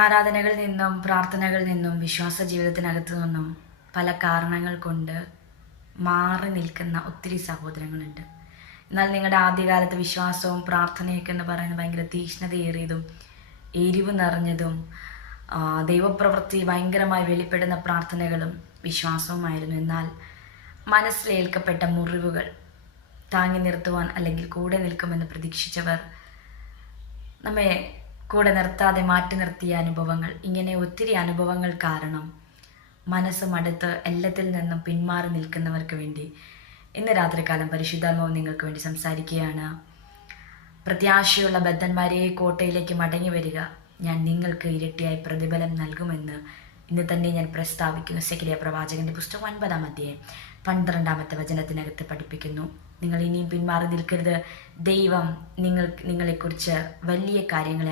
ആരാധനകളിൽ നിന്നും പ്രാർത്ഥനകളിൽ നിന്നും വിശ്വാസ ജീവിതത്തിനകത്തു നിന്നും പല കാരണങ്ങൾ കൊണ്ട് മാറി നിൽക്കുന്ന ഒത്തിരി സഹോദരങ്ങളുണ്ട്. എന്നാൽ നിങ്ങളുടെ ആദ്യകാലത്ത് വിശ്വാസവും പ്രാർത്ഥനയൊക്കെ എന്ന് പറയുന്നത് ഭയങ്കര തീക്ഷ്ണതയേറിയതും എരിവ് നിറഞ്ഞതും ദൈവപ്രവൃത്തി ഭയങ്കരമായി വെളിപ്പെടുന്ന പ്രാർത്ഥനകളും വിശ്വാസവുമായിരുന്നു. എന്നാൽ മനസ്സിലേൽക്കപ്പെട്ട മുറിവുകൾ താങ്ങി നിർത്തുവാൻ അല്ലെങ്കിൽ കൂടെ നിൽക്കുമെന്ന് പ്രതീക്ഷിച്ചവർ നമ്മെ കൂടെ നിർത്താതെ മാറ്റി നിർത്തിയ അനുഭവങ്ങൾ, ഇങ്ങനെ ഒത്തിരി അനുഭവങ്ങൾ കാരണം മനസ്സ് മടുത്ത് എല്ലാത്തിൽ നിന്നും പിന്മാറി നിൽക്കുന്നവർക്ക് വേണ്ടി ഇന്ന് രാത്രികാലം പരിശുദ്ധാത്മാവ് നിങ്ങൾക്ക് വേണ്ടി സംസാരിക്കുകയാണ്. പ്രത്യാശയുള്ള ബദ്ധന്മാരെ കോട്ടയിലേക്ക് മടങ്ങി വരിക, ഞാൻ നിങ്ങൾക്ക് ഇരട്ടിയായി പ്രതിഫലം നൽകുമെന്ന് ഇന്ന് തന്നെ ഞാൻ പ്രസ്താവിക്കുന്നു. സെഖര്യാ പ്രവാചകന്റെ പുസ്തകം 9-ാം അധ്യായം 12-ാമത്തെ വചനത്തിനകത്ത് പഠിപ്പിക്കുന്നു. നിങ്ങൾ ഇനിയും പിന്മാറി നിൽക്കരുത്. ദൈവം നിങ്ങളെക്കുറിച്ച് വലിയ കാര്യങ്ങളെ